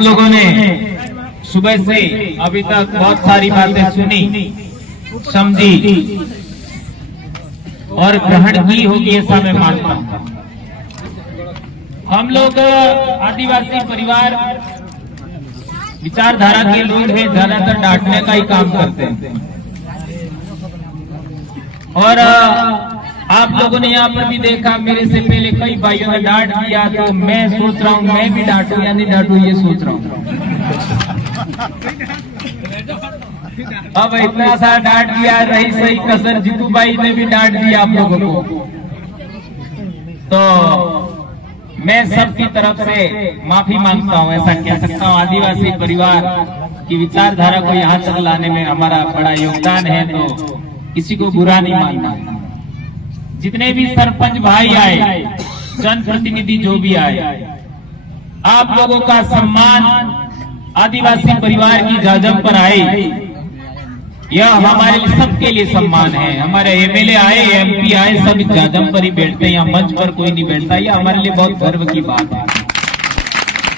हम लोगों ने सुबह से अभी तक बहुत सारी बातें सुनी, समझी और ग्रहण की होगी, ऐसा मैं मानता हूं। हम लोग आदिवासी परिवार विचारधारा के लोग हैं, ज्यादातर डांटने का ही काम करते हैं। और आप लोगों ने यहाँ पर भी देखा, मेरे से पहले कई भाइयों ने डांट दिया, तो मैं सोच रहा हूँ मैं भी डांटू या नहीं डांटू, ये सोच रहा हूँ। अब इतना सा डांट दिया, रही सही कसर जीतू भाई ने भी डांट दिया आप लोगों को, तो मैं सबकी तरफ से माफी मांगता हूँ, ऐसा कह सकता हूँ। आदिवासी परिवार की विचारधारा को यहाँ तक लाने में हमारा बड़ा योगदान है, तो किसी को बुरा नहीं मानना। जितने भी सरपंच भाई आए, जनप्रतिनिधि जो भी आए, आप लोगों का सम्मान आदिवासी परिवार की जाजम पर आए, यह हमारे लिए सबके लिए सम्मान है। हमारे एमएलए आए, एमपी आए, सब जाजम पर ही बैठते हैं, यहाँ मंच पर कोई नहीं बैठता। यह हमारे लिए बहुत गर्व की बात है।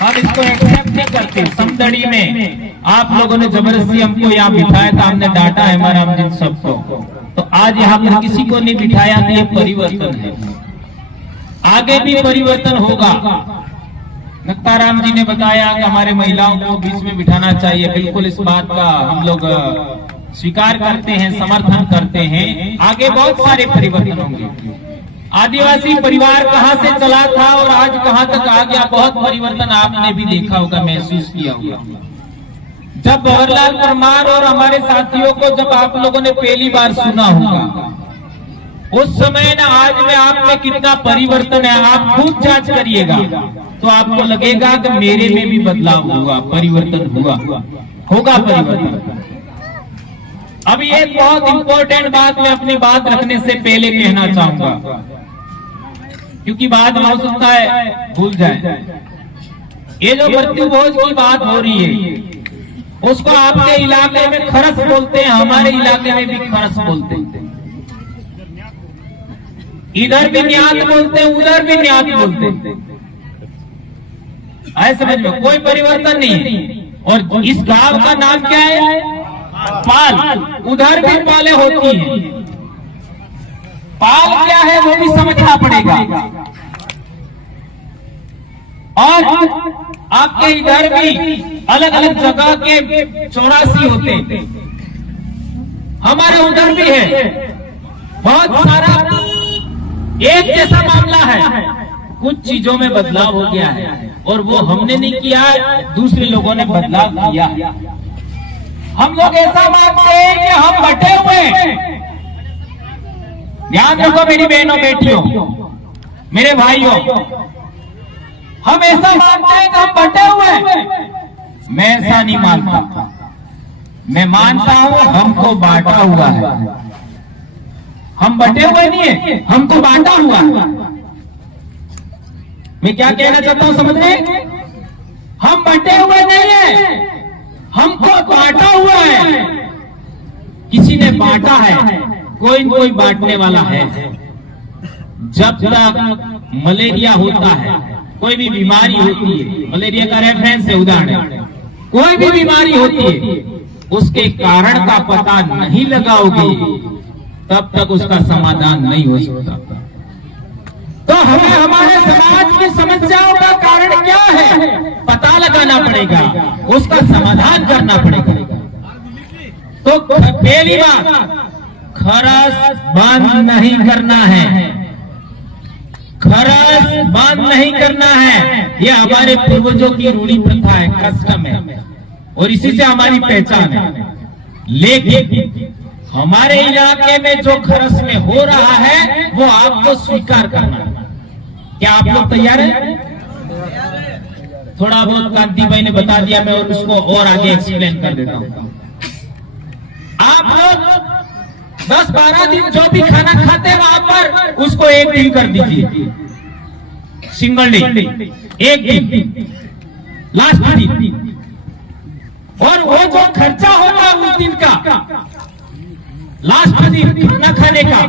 हम इसको एक्सेप्ट नहीं करते। समदड़ी में आप लोगों ने जबरदस्ती हमको यहाँ बिठाया था, हमने डांटा है हमारा हम जिन सबको, तो आज यहाँ पर किसी को नहीं बिठाया, तो ये परिवर्तन है। आगे भी परिवर्तन होगा। नक्ताराम जी ने बताया कि हमारे महिलाओं को बीच में बिठाना चाहिए, बिल्कुल इस बात का हम लोग स्वीकार करते हैं, समर्थन करते हैं। आगे बहुत सारे परिवर्तन होंगे। आदिवासी परिवार कहां से चला था और आज कहां तक आ गया, बहुत परिवर्तन आपने भी देखा होगा, महसूस किया होगा। जब भंवरलाल परमार और हमारे साथियों को जब आप लोगों ने पहली बार सुना होगा, उस समय ना आज में आप में कितना परिवर्तन है, आप खुद जांच करिएगा, तो आपको लगेगा कि मेरे में भी बदलाव हुआ, परिवर्तन हुआ, होगा परिवर्तन। अब ये बहुत इंपॉर्टेंट बात मैं अपनी बात रखने से पहले कहना चाहूंगा, क्योंकि बाद में हो सकता है भूल जाए। ये जो मृत्यु भोज की बात हो रही है, उसको आपके इलाके में खरस बोलते हैं, हमारे इलाके में भी खरस बोलते हैं। इधर भी न्यात बोलते हैं, उधर भी न्यात बोलते हैं। आए समझ में, कोई परिवर्तन नहीं है। और इस गांव का नाम क्या है? पाल। उधर भी पाले होती हैं। पाल क्या है वो भी समझना पड़ेगा। और आपके इधर भी अलग अलग जगह के 84 होते हैं, हमारे उधर भी है। बहुत सारा एक जैसा मामला है, कुछ चीजों में बदलाव हो गया है और वो हमने नहीं किया, दूसरे लोगों ने बदलाव किया। हम लोग ऐसा मानते हैं कि हम बटे हुए हैं। ध्यान रखो मेरी बहनों, बेटियों, मेरे भाइयों, हम ऐसा मानते हैं कि हम बटे हुए हैं। मैं ऐसा नहीं मानता। मैं मानता हूं हमको बांटा हुआ है। हम बटे हुए नहीं है, हमको बांटा हुआ है। मैं क्या कहना चाहता हूं समझ रहे? हम बटे हुए नहीं है, हमको बांटा हुआ है। किसी ने बांटा है, कोई न कोई बांटने वाला है। जब तक मलेरिया होता है, कोई भी बीमारी होती है, मलेरिया का रेफरेंस है, उदाहरण, कोई भी बीमारी होती है, उसके कारण का पता नहीं लगाओगे तब तक उसका समाधान नहीं हो सकता। तो हमें हमारे समाज की समस्याओं का कारण क्या है पता लगाना पड़ेगा, उसका समाधान करना पड़ेगा। तो पहली बात, खरस बंद नहीं करना है। खरस बंद नहीं करना है, यह हमारे पूर्वजों की रूढ़ी प्रथा है, कस्टम है, और इसी से हमारी पहचान है। लेकिन हमारे इलाके में जो खरस में हो रहा है वो आपको स्वीकार करना है। क्या आप लोग तैयार हैं? थोड़ा बहुत कांति भाई ने बता दिया, मैं और उसको और आगे एक्सप्लेन कर देता हूं। आप लोग 10-12 दिन जो भी खाना खाते हैं वहां पर, उसको एक दिन कर दीजिए, सिंगल डे, एक दिन, लास्ट दिन। और वो जो खर्चा होगा उस दिन का, लास्ट दिन खाना खाने का,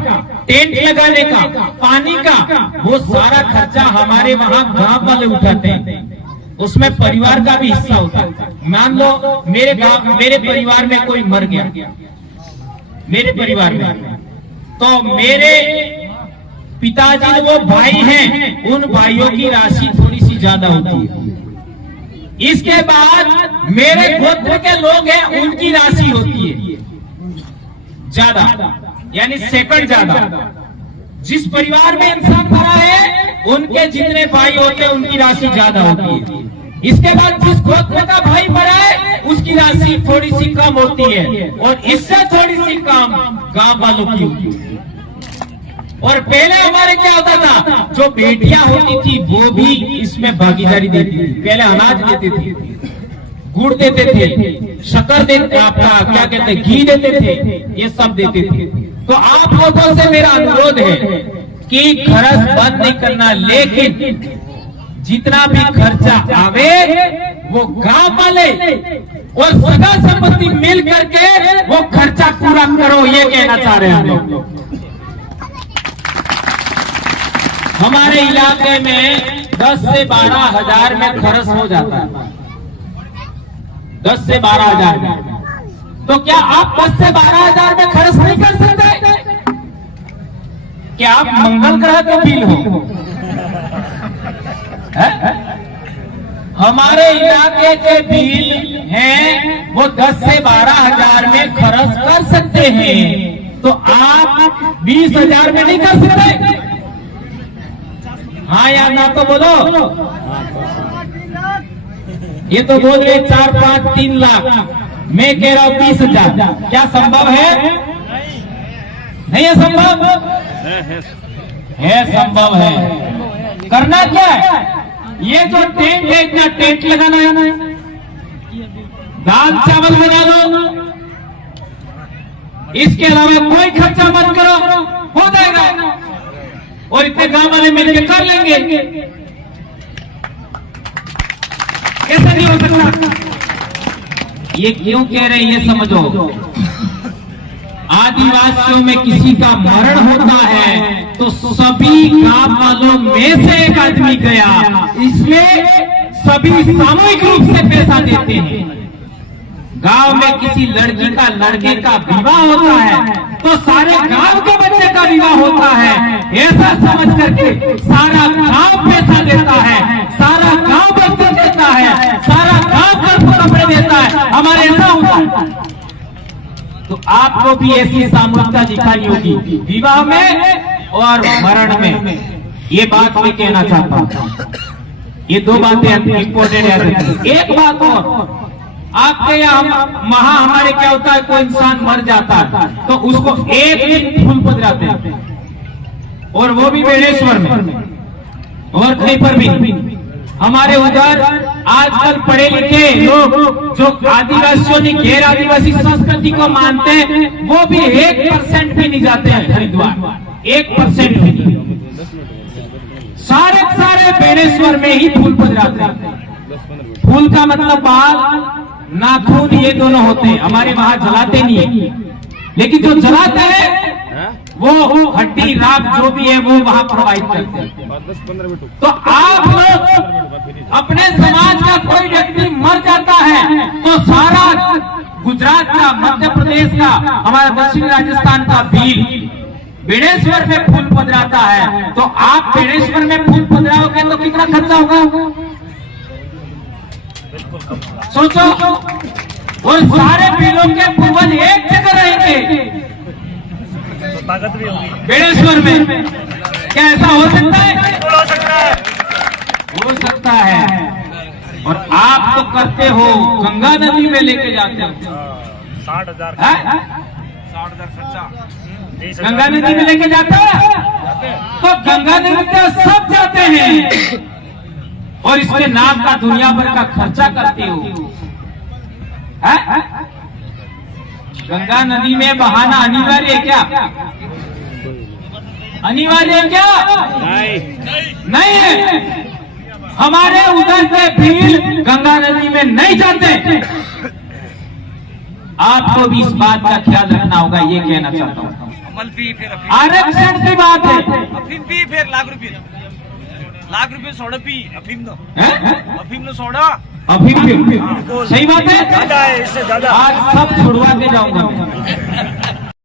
टेंट लगाने का, पानी का, वो सारा खर्चा हमारे वहां गांव वाले उठाते हैं। उसमें परिवार का भी हिस्सा होता है। मान लो मेरे परिवार में कोई मर गया, मेरे परिवार में, तो मेरे पिताजी वो भाई हैं, उन भाइयों की राशि थोड़ी सी ज्यादा होती है। इसके बाद मेरे गोत्र के लोग हैं, उनकी राशि होती है ज्यादा, यानी सेकंड ज्यादा। जिस परिवार में इंसान मरा है, उनके जितने भाई होते हैं उनकी राशि ज्यादा होती है। इसके बाद जिस गोत्र का भाई मरा है, उसकी राशि थोड़ी सी कम होती है, और इससे थोड़ी सी कम गांव वालों की होती है। और पहले हमारे क्या होता था, जो बेटियां होती थी वो भी इसमें भागीदारी देती थी। पहले अनाज देते थे, गुड़ देते थे, शक्कर देते, आपका क्या कहते हैं, घी देते थे, ये सब देते थे। तो आप लोगों से मेरा अनुरोध है कि खर्च बंद नहीं करना, लेकिन जितना भी खर्चा आवे वो गांव वाले और सगा संपत्ति मिल करके वो खर्चा पूरा करो, ये कहना चाह रहे हैं हम लोग। हमारे इलाके में 10 से 12 हजार में खर्च हो जाता है, 10 से 12 हजार में। तो क्या आप 10 से 12 हजार में खर्च नहीं कर सकते? क्या आप मंगल ग्रह के बिल हो? हमारे इलाके के बिल हैं वो 10 से 12 हजार में खर्च कर सकते हैं, तो आप 20 हजार में नहीं कर सकते? हाँ या ना तो बोलो। ये तो बोल रहे 4, 5, 3 लाख, मैं कह रहा हूं 20 हजार। क्या संभव है? नहीं है संभव? है संभव है। करना क्या है, ये जो टेंट है, इतना टेंट लगाना है, दाल चावल बना लो, इसके अलावा कोई खर्चा मत करो, हो जाएगा। और इतने गांव वाले मिलकर कर लेंगे, कैसे नहीं हो सकता? ये क्यों कह रहे हैं ये समझो। आदिवासियों में किसी का मरण होता है तो सभी गांव वालों में से एक आदमी गया, इसमें सभी सामूहिक रूप से पैसा देते हैं। गांव में किसी लड़की का लड़के का विवाह होता है तो सारे गांव के बच्चे का विवाह होता है, ऐसा समझ करके सारा गांव पैसा देता है, सारा गांव बच्चे देता है, सारा गांव कपड़े देता है। हमारे ऐसा होता है। तो आपको भी ऐसी सामूहिकता दिखानी होगी विवाह में और मरण में। ये बात मैं कहना चाहता हूं। ये 2 बातें इंपॉर्टेंट है। एक बात और, आपके यहाँ हमारे क्या होता है, कोई इंसान मर जाता है तो उसको एक दिन फूल पधराते हैं, और वो भी बेड़ेश्वर में और कहीं पर भी। हमारे उधर आजकल पढ़े लिखे लोग जो आदिवासियों ने गैर आदिवासी संस्कृति को मानते हैं, वो भी 1% भी नहीं जाते हैं हरिद्वार, 1% भी नहीं। सारे बेड़ेश्वर में ही फूल पधराते हैं। फूल का मतलब बाल, नाखून, ये दोनों होते हैं। हमारे वहां जलाते नहीं है, लेकिन जो जलाते हैं वो हड्डी राख जो भी है वो वहां प्रोवाइड करते हैं। तो आप लोग अपने समाज का कोई व्यक्ति मर जाता है तो सारा गुजरात का, मध्य प्रदेश का, हमारा दक्षिण राजस्थान का भील बेड़ेश्वर में फूल पधराता है। तो आप बेड़ेश्वर में फूल पधराओगे तो कितना खर्चा होगा सोचो। और सारे भीलों के पूर्वज एक जगह रहेंगे ताकत भी होगी बेड़ेश्वर में। क्या ऐसा हो सकता है? हो सकता है, हो सकता है। और आप तो करते हो, गंगा नदी में लेके जाते हो 60,000 खर्चा, गंगा नदी में लेके जाते हो, तो गंगा नदी में सब जाते हैं और इसके नाम का दुनिया भर का खर्चा करते हो। गंगा नदी में बहाना अनिवार्य है क्या? अनिवार्य है क्या? नहीं है। हमारे उधर के भील गंगा नदी में नहीं जाते। आपको भी इस बात का ख्याल रखना होगा, ये कहना चाहता हूँ। आरक्षण की बात है, फिर लाख रुपये लाख रुपए सोडा पी अफीम नो हैं? अफीम नो सोडा अभी भी सही बात है। ज्यादा है, इससे ज्यादा आज सब छुड़वा के जाऊंगा मैं।